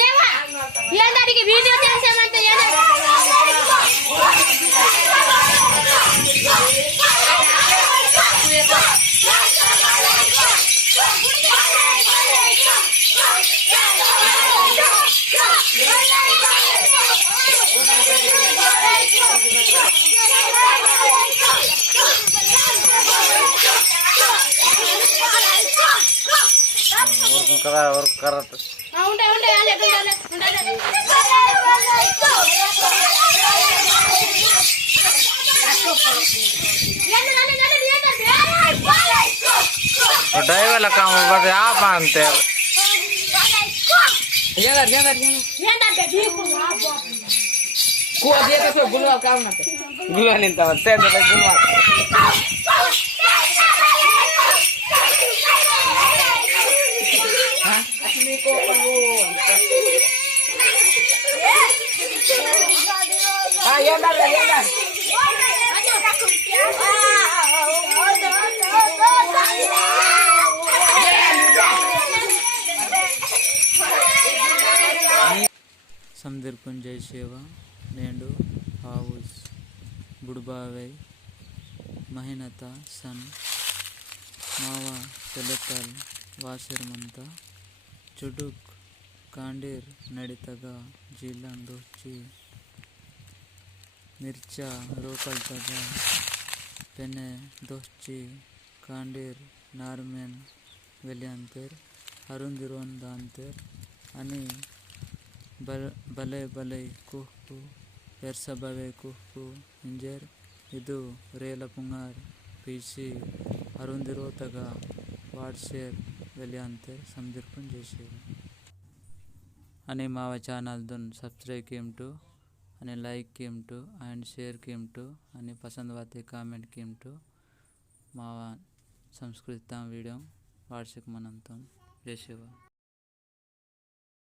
देवा ఏందడికి వీడియో చేసేమంటే और कर ఉండే ఉండే ड्राइवर काम बस आप मानते गुलवा निंता गुलवा समदीर्पण जय सेव नेंडु हाउस बुड़बावे महिनता सन मावा तेलतल वासिरमंत चुडुक कांडीर नड़ितगा जीलन दोची मिर्चा रोकलतगा पेने दोची कांडीर नारमेन वेलियांतेर अरुंदिरोन दांतेर अनि बले बले कुहकु पेरसबवे कुहकु इंजेर इदु रेल पुंगार पीसी अरुंदिरोतगा वाट्सेर वेलियांतेर समदीर्पण जैसे आणि मावा चॅनल दोन सब्सक्राइब किमटू आणि लाइक किमटू एंड शेयर किमटू आणि पसंद वाते कमेंट किमटू मावा संस्कृत वीडियो वार्षिक मनंतम जय शिवा।